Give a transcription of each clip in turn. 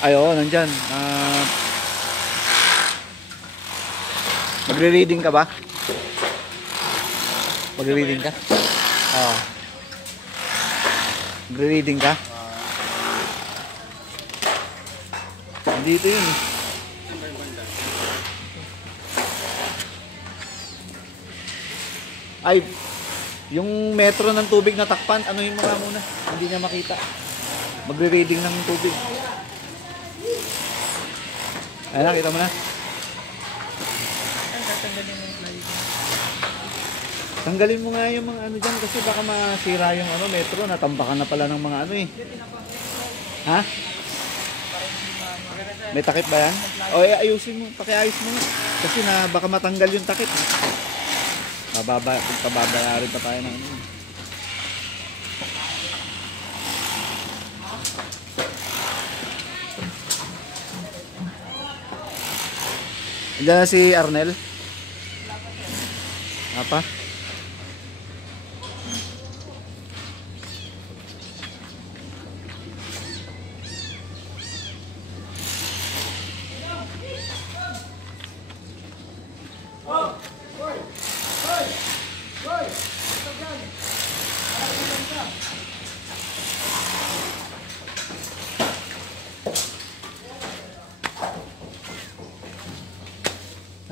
Ay, oo, nandyan. Magre-reading ka ba? Magre-reading ka? Oo. Magre-reading ka? Dito yun. Ay, yung metro ng tubig na takpan, ano yung mga muna? Hindi niya makita. Magre-reading ng tubig. Ayan, nakita mo na. Tanggalin mo nga yung mga ano dyan kasi baka masira yung ano, metro. Natambakan na pala ng mga ano eh. Ha? May takip ba yan? O ayusin mo, pakiayos mo. Kasi na baka matanggal yung takip. Pababayarin pa tayo ng ano. Diyan na si Arnel. Apa?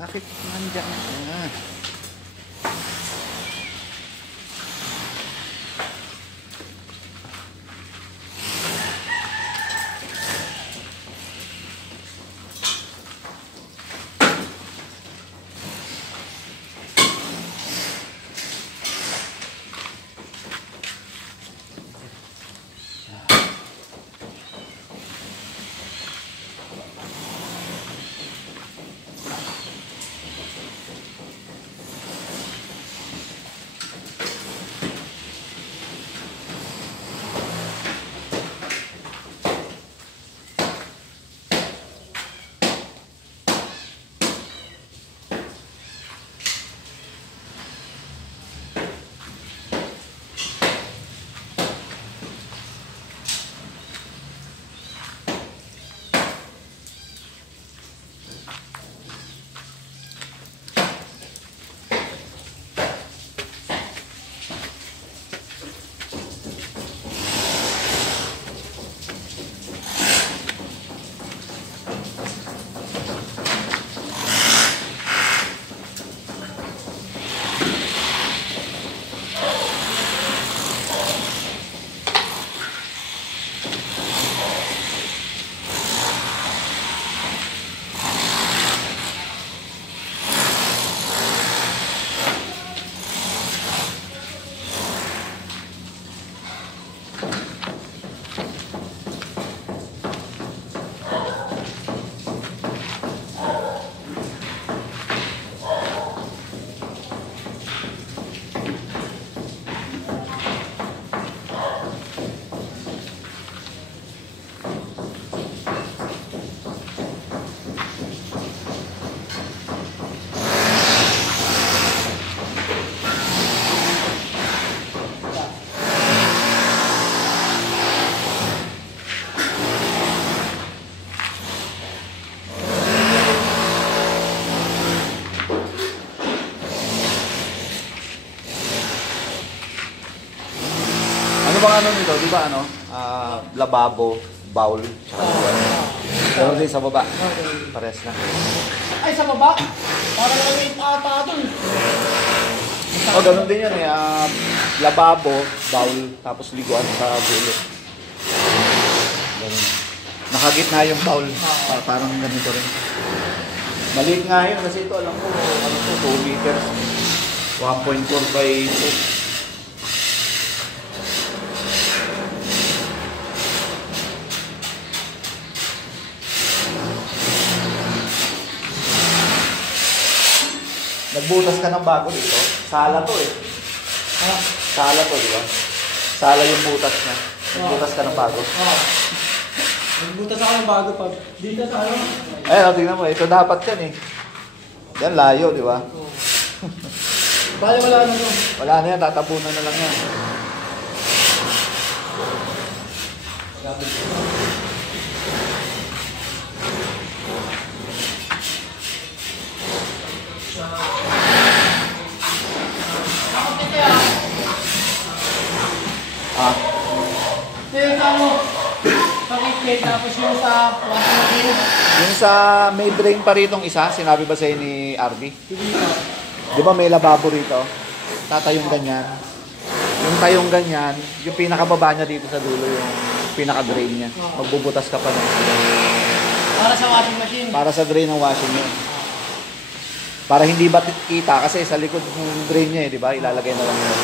Bakit nandiyan na? Ano bang ano nito? Di ba ano? Lababo, bowl, tsaka pero din sa baba. Pares na. Ay, sa baba? Parang may ata doon. O, ganun din yan eh. Lababo, bowl, tapos liguan sa dulo. Ganun. Nakagitna yung bowl. Parang ganito rin. Maliit nga yun kasi ito alam ko, 2 liters. 1.4 by 2. Nagbutas ka ng bago dito. Sala to eh. Sala to, di ba? Sala yung butas niya. Nagbutas ka ng bago. Nagbutas ako ng bago pag dito sa ano. Ayun, tingnan mo. Ito dapat yan eh. Yan, layo, di ba? Bale, wala na to. Wala na yan. Tatapunan na lang yan. Ah, Yung sa ano, pakikit, tapos yung sa washing machine. yung sa may drain pa rito isa, sinabi ba sa'yo ni RB? Hindi pa. Di ba may lababo rito? Tatayong ganyan. Yung tayong ganyan, yung pinakababa niya dito sa dulo, yung pinaka-drain niya. Magbubutas ka pa ng Para sa washing machine. para sa drain ng washing niya. Para hindi ba kita kasi sa likod ng drain niya eh, di ba? Ilalagay na lang yun.